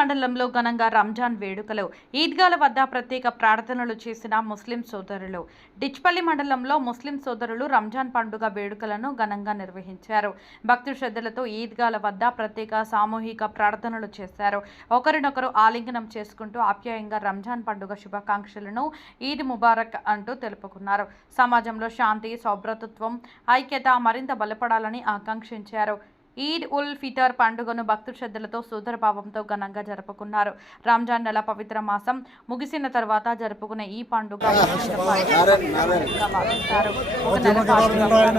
మండలంలో ఘనంగా రంజాన్ వేడుకలు. ఈద్గాల వద్ద ప్రత్యేక ప్రార్థనలు చేసిన ముస్లిం సోదరులు. డిచ్పల్లి మండలంలో ముస్లిం సోదరులు రంజాన్ పండుగ వేడుకలను ఘనంగా నిర్వహించారు. భక్తి శ్రద్ధలతో ఈద్గాల వద్ద ప్రత్యేక సామూహిక ప్రార్థనలు చేశారు. ఒకరినొకరు ఆలింగనం చేసుకుంటూ ఆప్యాయంగా రంజాన్ పండుగ శుభాకాంక్షలను, ఈద్ ముబారక్ అంటూ తెలుపుకున్నారు. సమాజంలో శాంతి, సౌభ్రతత్వం, ఐక్యత మరింత బలపడాలని ఆకాంక్షించారు. ఈద్ ఉల్ ఫితర్ పండుగను భక్తి శ్రద్ధలతో సోదరభావంతో ఘనంగా జరుపుకున్నారు. రంజాన్ నెల పవిత్ర మాసం ముగిసిన తర్వాత జరుపుకునే ఈ పండుగ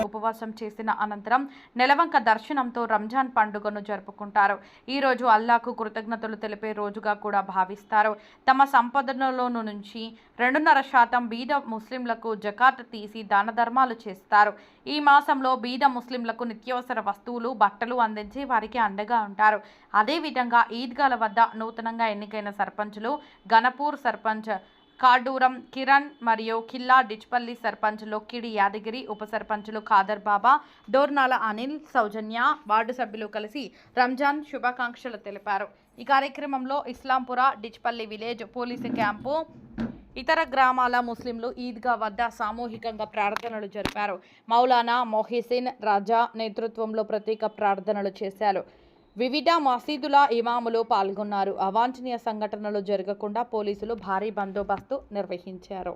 ఉపవాసం చేసిన అనంతరం నెలవంక దర్శనంతో రంజాన్ పండుగను జరుపుకుంటారు. ఈ రోజు అల్లాకు కృతజ్ఞతలు తెలిపే రోజుగా కూడా భావిస్తారు. తమ సంపదలో నుంచి 2.5% బీద ముస్లింలకు జకాత్ తీసి దాన ధర్మాలు చేస్తారు. ఈ మాసంలో బీద ముస్లింలకు నిత్యావసర వస్తువులు, బట్టలు అందించి వారికి అండగా ఉంటారు. అదేవిధంగా ఈద్గాల వద్ద నూతనంగా ఎన్నికైన సర్పంచులు, గణపూర్ సర్పంచ్ కాడూరం కిరణ్ మరియు కిల్లా డిచ్పల్లి సర్పంచ్ లొక్కిడి యాదగిరి, ఉప సర్పంచులు ఖాదర్ బాబా, డోర్నాల అనిల్, సౌజన్య, వార్డు సభ్యులు కలిసి రంజాన్ శుభాకాంక్షలు తెలిపారు. ఈ కార్యక్రమంలో ఇస్లాంపుర, డిచ్పల్లి విలేజ్ పోలీసు క్యాంపు, ఇతర గ్రామాల ముస్లింలు ఈద్గా వద్ద సామూహికంగా ప్రార్థనలు జరిపారు. మౌలానా మొహిసిన్ రాజా నేతృత్వంలో ప్రత్యేక ప్రార్థనలు చేశారు. వివిధ మసీదుల ఇమాములు పాల్గొన్నారు. అవాంఛనీయ సంఘటనలు జరగకుండా పోలీసులు భారీ బందోబస్తు నిర్వహించారు.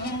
3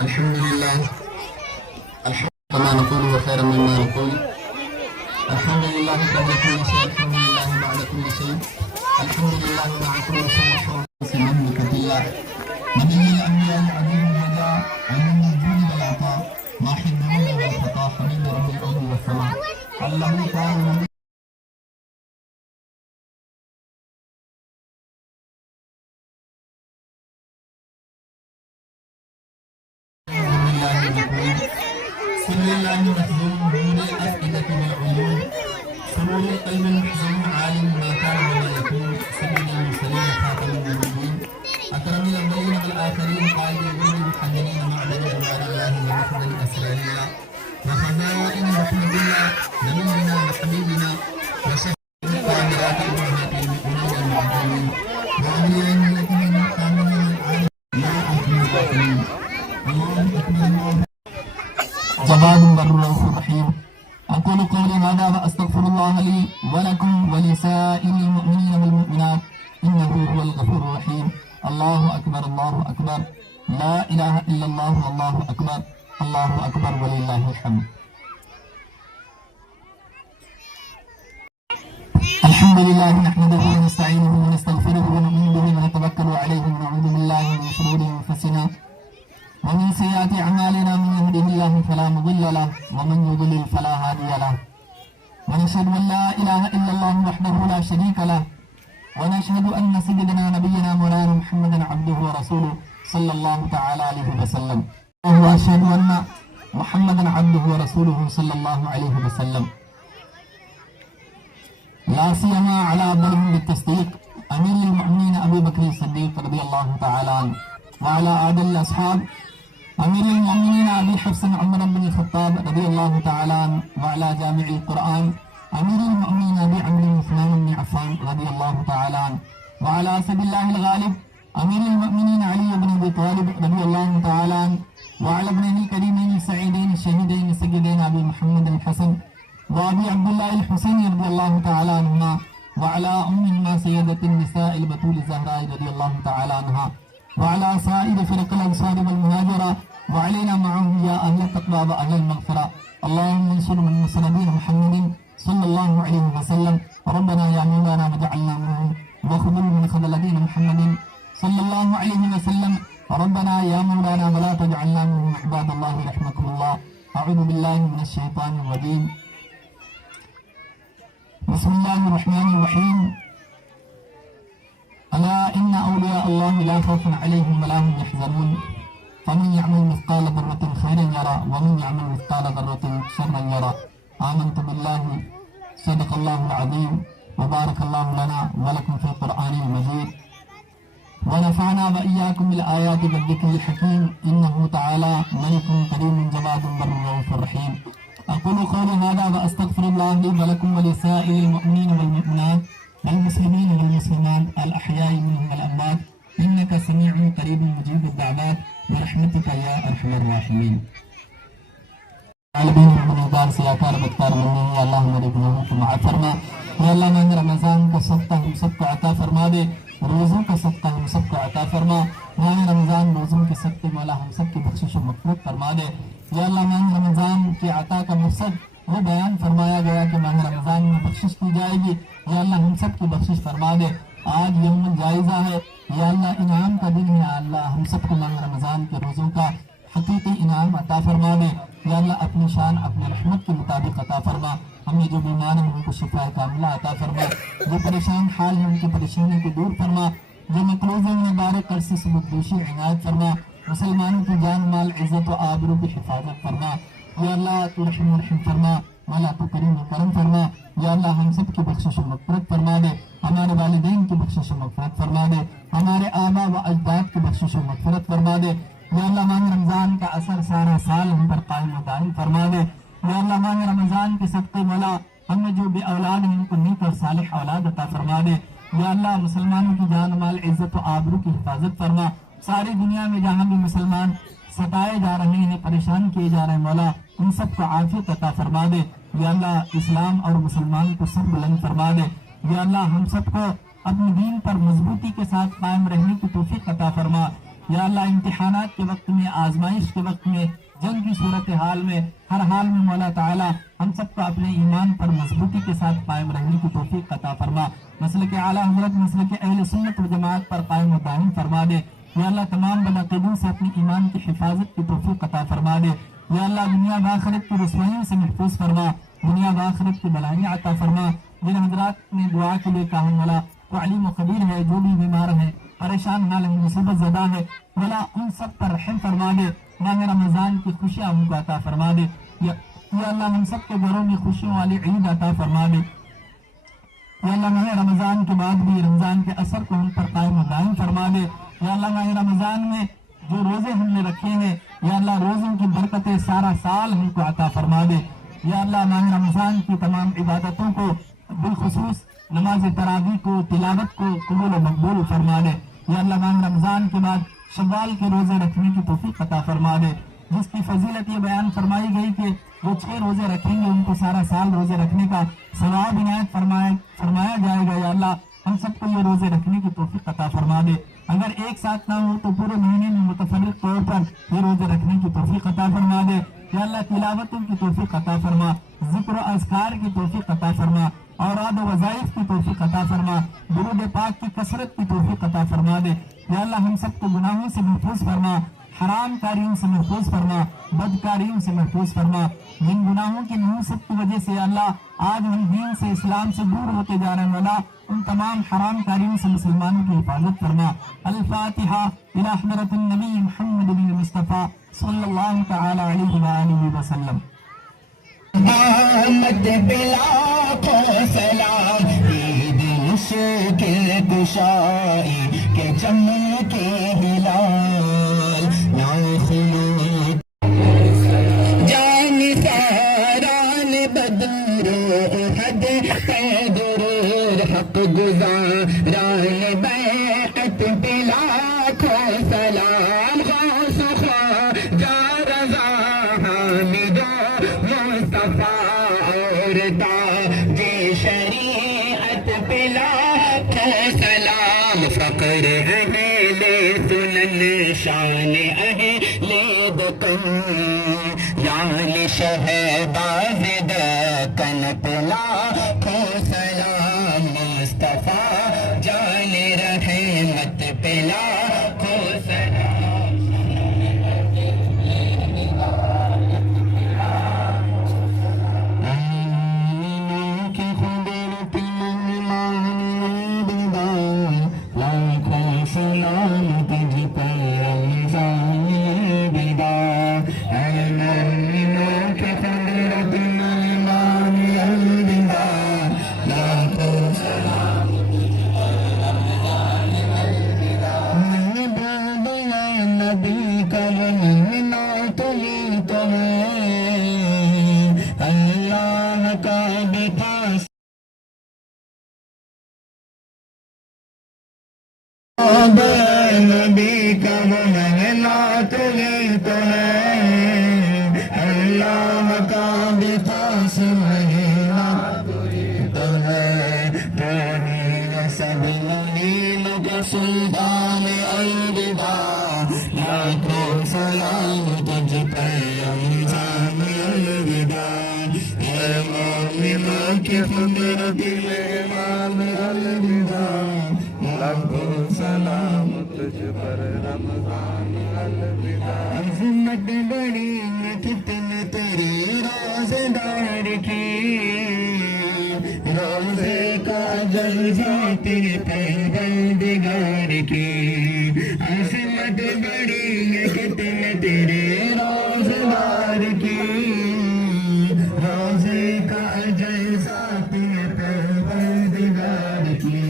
الحمد لله كما نقول خيرا مما نقول. الحمد لله قبل كل شيء، الحمد لله بعد كل شيء، الحمد لله مع كل شيء، في مملكة الله نبي الأنبياء عظيم الهدى علم الجود والعطاء ماحي الذنوب والخطا حبيب رب الأرض والسماء الله تعالى سر الله محزون نور الأفئدة والعيون سرور القلب المحزون عالم ما كان وما يكون سيد المرسلين خاتم النبيين أكرم الأولين والآخرين قائد الغر المحمدين معدن جبار الله ومخزن الأسرارية وخزائن رحمة الله نبينا وحبيبنا وشفيع الطاهرات الأمهات المؤمنين المعدومين وأولياء الذين كانوا من العالم لا أكمل الآخرين الله أكبر الله جواد بر رحيم. أقول قولي هذا وأستغفر الله لي ولكم ولسائر المؤمنين والمؤمنات إنه هو الغفور الرحيم. الله أكبر الله أكبر لا إله إلا الله والله أكبر الله أكبر ولله الحمد. الحمد لله نحمده ونستعينه ونستغفره ونؤمن به ونتوكل عليه ونعوذ بالله من شرور أنفسنا ومن سيئات أعمالنا من يهده الله فلا مضل له ومن يضلل فلا هادي له ونشهد أن لا إله إلا الله وحده لا شريك له ونشهد أن سيدنا نبينا مولانا محمدا عبده ورسوله صلى الله تعالى عليه وسلم وأشهد أن محمدا عبده ورسوله صلى الله عليه وسلم لا سيما على أفضلهم بالتصديق أمير المؤمنين أبي بكر الصديق رضي الله تعالى عنه وعلى أعدل الأصحاب أمير المؤمنين أبي حفص عمر بن الخطاب رضي الله تعالى عنه وعلى جامع القرآن أمير المؤمنين أبي عمرو عثمان بن عفان رضي الله تعالى عنه وعلى أسد الله الغالب أمير المؤمنين علي بن أبي طالب رضي الله تعالى عنه وعلى ابنه الكريمين السعيدين الشهيدين السيدين أبي محمد الحسن وأبي عبد الله الحسين رضي الله تعالى عنهما وعلى أمهما سيدة النساء البتول الزهراء رضي الله تعالى عنها وعلى سائر فرق الأنصار والمهاجرة وعلينا معهم يا أهل التقوى وأهل المغفرة. اللهم انصر من نصر نبينا محمد صلى الله عليه وسلم. ربنا يا مولانا وجعلنا معهم وخذل من خذل نبينا محمد صلى الله عليه وسلم. ربنا يا مولانا ولا تجعلنا منهم عباد الله رحمكم الله. أعوذ بالله من الشيطان الرجيم. بسم الله الرحمن الرحيم. ألا إن أولياء الله لا خوف عليهم ولا هم يحزنون. فمن يعمل مثقال ذرة خيرا يرى ومن يعمل مثقال ذرة شرا يرى. آمنت بالله صدق الله العظيم وبارك الله لنا ولكم في القرآن المجيد ونفعنا وإياكم بالآيات والذكر الحكيم إنه تعالى ملك كريم جواد بر رؤوف رحيم. أقول قولي هذا وأستغفر الله لي ولكم ولسائر المؤمنين والمؤمنات والمسلمين والمسلمات الأحياء منهم والأموات إنك سميع قريب مجيب الدعوات برحمتك يا أرحم الراحمين. عالمین رمضان سے آکار بدکار منی ہے اللہ ہمارے گناہوں کو معاف فرما. یا اللہ ماہ رمضان کا صدقہ ہم سب کو عطا فرما دے. روزوں کا صدقہ ہم سب کو عطا فرما. ماہ رمضان روزوں کے صدقے مولا ہم سب کی بخشش و مغفرت فرما دے. یا اللہ ماہ رمضان کے عطا کا مقصد وہ بیان فرمایا گیا کہ ماہ رمضان میں بخشش کی جائے گی. یا اللہ ہم سب کی بخشش فرما دے. آج یوم الجائزہ ہے. یا اللہ انعام کا دن ہے. یا اللہ ہم سب کو ماہ رمضان کے روزوں کا حقیقی انعام عطا فرما دے. یا اللہ اپنی شان اپنے رحمت کے مطابق عطا فرما. ہمیں جو بیمار ہیں ان کو شفا کاملہ عطا فرما. جو پریشان حال ہیں ان کی پریشانی کو دور فرما. جو مقروض ہیں انہیں بارک عرصے سے مدوشی عنایت فرما. مسلمانوں کی جان مال عزت و آبرو کی حفاظت فرما. یا اللہ تو رحم رحم فرما. مولا تو کریم و کرم فرما. یا اللہ ہم سب کی بخشش و مغفرت فرما دے. ہمارے والدین کی بخشش و مغفرت فرما دے. ہمارے آبا و اجداد کی بخشش و مغفرت فرما دے. یا اللہ ماہ رمضان کا اثر سارا سال ہم پر قائم و دائم فرما دے. یا اللہ ماہ رمضان کے صدقے مولا ہم نے جو بے اولاد ہیں ان کو نیک اور صالح اولاد عطا فرما دے. یا اللہ مسلمانوں کی جان مال عزت و آبرو کی حفاظت فرما. ساری دنیا میں جہاں بھی مسلمان ستائے جا رہے ہیں پریشان کیے جا رہے ہیں مولا ان سب کو عافیت عطا فرما دے. یا اللہ اسلام اور مسلمان کو سب بلند فرما دے. یا اللہ ہم سب کو اپنے دین پر مضبوطی کے ساتھ قائم رہنے کی توفیق عطا فرما. یا اللہ امتحانات کے وقت میں آزمائش کے وقت میں جنگ کی صورتحال میں ہر حال میں مولا تعالی ہم سب کو اپنے ایمان پر مضبوطی کے ساتھ قائم رہنے کی توفیق عطا فرما. مسلک اعلیٰ حضرت مسلک اہل سنت و جماعت پر قائم و دائم فرما دے. یا اللہ تمام بدعقیدوں سے اپنی ایمان کی حفاظت کی توفیق عطا فرما دے. یا اللہ دنیا و آخرت کی رسوائیوں سے محفوظ فرما. دنیا و آخرت کی بلائیاں عطا فرما. جن حضرات نے دعا کے لیے کہا مولا تو علیم و خبیر ہے. جو بھی بیمار ہے پریشان حال ہے مصیبت زدہ ہے مولا ان سب پر رحم فرما دے. ماہ رمضان کی خوشیاں ان کو عطا فرما دے. یا اللہ ہم سب کے گھروں میں خوشیوں والی عید عطا فرما دے. یا اللہ ماہ رمضان کے بعد بھی رمضان کے اثر کو ہم پر قائم و دائم فرما دے. یا اللہ ماہ رمضان میں جو روزے ہم نے رکھے ہیں یا اللہ روزوں کی برکتیں سارا سال ہم کو عطا فرما دے. یا اللہ ماہ رمضان کی تمام عبادتوں کو بالخصوص نماز تراویح کو تلاوت کو قبول و مقبول فرما دے. یا اللہ ماہ رمضان کے بعد شوال کے روزے رکھنے کی توفیق عطا فرما دے. جس کی فضیلت یہ بیان فرمائی گئی کہ وہ 6 روزے رکھیں گے ان کو سارا سال روزے رکھنے کا ثواب عنایت فرمایا جائے گا. یا اللہ ہم سب کو یہ روزے رکھنے کی توفیق عطا فرما دے. اگر ایک ساتھ نہ ہو تو پورے مہینے میں متفرق طور پر یہ روزے رکھنے کی توفیق عطا فرما دے. یا اللہ تلاوتوں کی توفیق عطا فرما. ذکر و اذکار کی توفیق عطا فرما. اوراد و وظائف کی توفیق عطا فرما. درود پاک کی کثرت کی توفیق عطا فرما دے. یا اللہ ہم سب کو گناہوں سے محفوظ فرما. حرام کاریوں سے محفوظ فرما. بدکاریوں سے محفوظ فرما. جن گناہوں کی نحوست کی وجہ سے اللہ آج ہم دین سے اسلام سے دور ہوتے جا رہے ہیں مولا ان تمام حرام کاریوں سے مسلمانوں کی حفاظت فرما. الفاتحہ الی حضرت النبی محمد بن مصطفیٰ صلی اللہ تعالی علیہ وآلہ وسلم. محمد بلا کو سلام عید مشکل کشائی کے چمن کے ہلال ناخلود جان ساران بدر احد پیدر حق گزاران بیعت بلا کو سلام غوث خواجہ رضا حامد اور تاج شریعت بلا کو سلام. فقر اہل سنن شان اہل دکن یعنی شہباز دکن بلا کو سلام. مصطفیٰ جان رحمت بلا کو سلام. تو ہے اللہ کا بھی خاص مہینہ تو ہے تو ہی سب نعیم کا سلطان الوداع لاکھوں سلام تجھ پر رمضان الوداع اے مومنوں کی قدرت مہمان الوداع لاکھوں سلام تجھ پر رمضان الوداع عظمت بڑی ہے کتنے تیرے روزے دار کی روزے کا جلوہ تیرے پروردگار کی عظمت بڑی ہے کتنے تیرے روزے دار کی روزے کا جلوہ تیرے پروردگار کی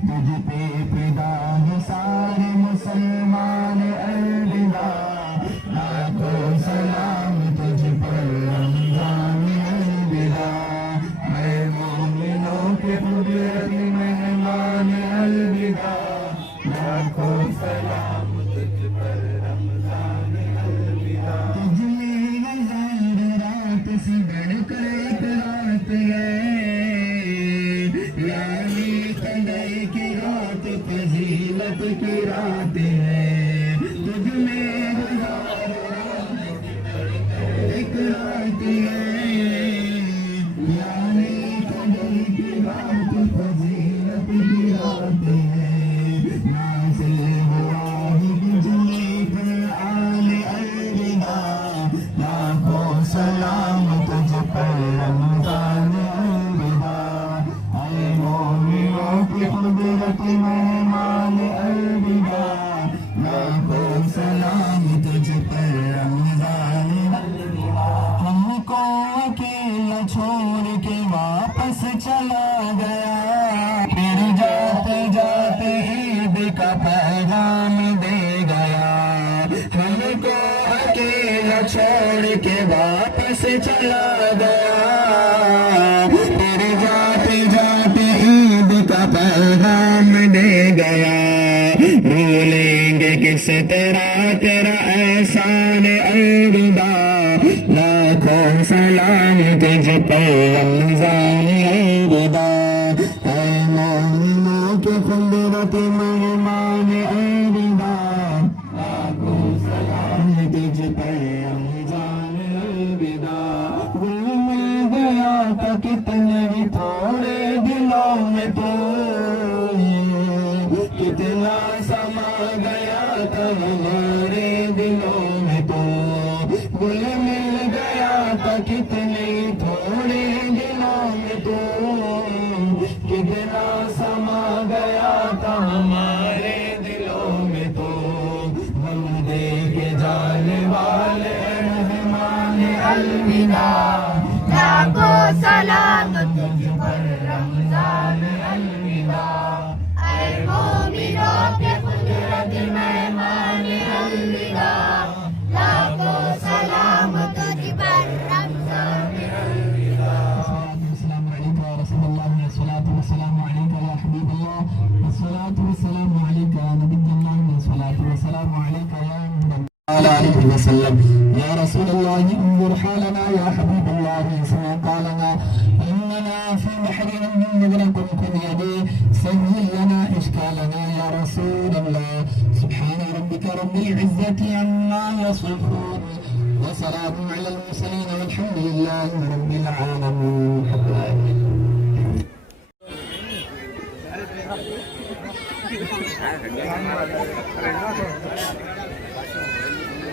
تجھ پہ فدا ہے سارے مسلمان الوداع لاکھوں سلام تجھ پر رمضان الوداع اے مومنوں کے قدرت مہمان الوداع لاکھوں سلام تجھ پر رمضان الوداع تجھ میں ہزار رات سے بڑھ کر ایک رات ہے یعنی قدر کی رات فضیلت کی رات ہے تجھ میں ہزار رات ایک رات ہے یعنی قدر کی رات فضیلت کی رات ہے نازل ہوا ہے بجلی قرآن الوداع لاکھوں سلام تجھ پر رمضان الوداع اے مومنوں کی قدرت مہمان الوداع لاکھوں سلام تجھ پر رمضان الوداع ہم کو اکیلا چھوڑ کے واپس چلا گیا پھر جاتے جاتے عید کا پیغام دے گیا ہم کو اکیلا چھوڑ کے واپس چلا گیا پھر جاتے جاتے عید کا پیغام دے گیا بھولیں گے کس طرح تیرا احسان الوداع لاکھوں سلام تجھ پر رمضان الوداع اے مومنوں کے قدرت مہمان الوداع لاکھوں سلام تجھ پر رمضان الوداع گل مل گیا تھا کتنے بھی تھوڑے دلوں میں تو کتنا سما گیا تھا ہمارے دلوں میں تو گل مل گیا تھا کتنے تھوڑے دلوں میں تو کتنا سما گیا تھا ہمارے دلوں میں تو ہم دیکھ جانے والے رحمان الوداع لاکھوں سلام تجھ پر رمضان الوداع اے مومنوں کے قدرت مہمان الوداع لاکھوں سلام تجھ پر رمضان الوداع السلام علیکم یا رسول اللہ الصلاۃ والسلام علیک یا حبیب اللہ الصلاۃ والسلام علیک یا نبی اللہ الصلاۃ والسلام علیک یا محمد علیہ وسلم یا رسول اللہ انظر حالنا یا حبیب اللہ اسمع قالنا اننا فی بحر نغرقكم يدي سهل لنا اشكالنا یا رسول اللہ سبحان ربك رب العزة عما يصفون وسلام على المرسلين والحمد لله رب العالمين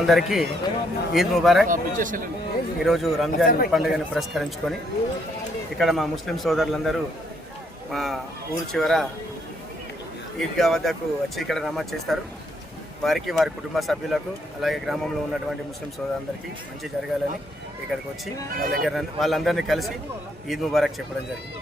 అందరికీ ఈద్ ముబారక్. ఈరోజు రంజాన్ పండుగను పురస్కరించుకొని ఇక్కడ మా ముస్లిం సోదరులందరూ మా ఊరు చివర ఈద్గా వద్దకు వచ్చి ఇక్కడ నమాజ్ చేస్తారు. వారికి వారి కుటుంబ సభ్యులకు అలాగే గ్రామంలో ఉన్నటువంటి ముస్లిం సోదరులందరికీ మంచి జరగాలని ఇక్కడికి వచ్చి వాళ్ళందరినీ కలిసి ఈద్ ముబారక్ చెప్పడం జరిగింది.